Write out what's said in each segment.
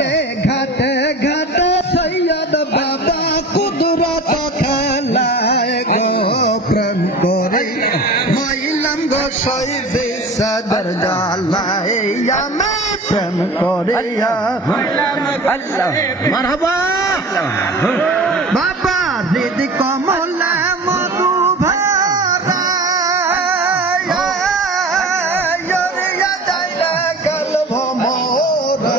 गे घाटे घाटे सैयद बाबा कुदरत खेलाए गो प्रेम करे माइलम गो शहीद सदर जालाए या मैं प्रेम करे আল্লাহ मरहबा बाबा दीदी कमला मधु भरा योरिया जाइला गल्भ मोरा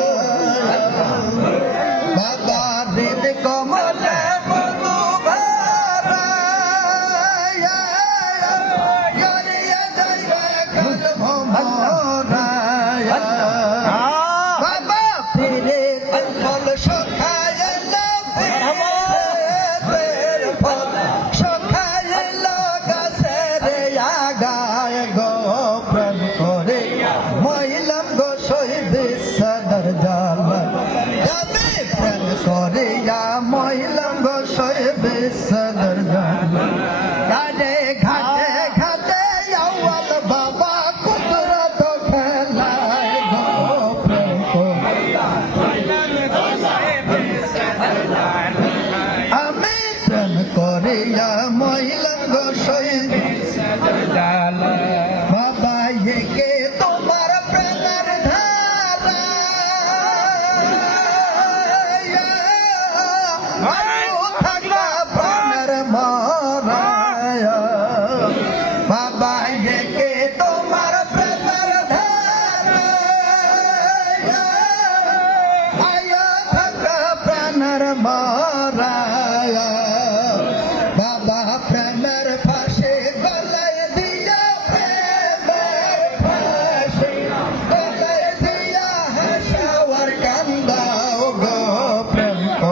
बाबा दीदी कमला मधु भरा योरिया जाइला गल्भ मोरा बाबा फिरे फल सखायला महिला गो शहीद सदर घाटे घाटे घाटे अव्वल बाबा कुदरत खेलाए गो प्रेम আমি প্রেম করিয়া महिला गो शहीद बाबा ये के তোমার প্রেমের ধারা থাকা প্রাণের মারায়া বাবা ये के তোমার প্রেমের ধারা আয়া থাকা প্রাণের মারায়া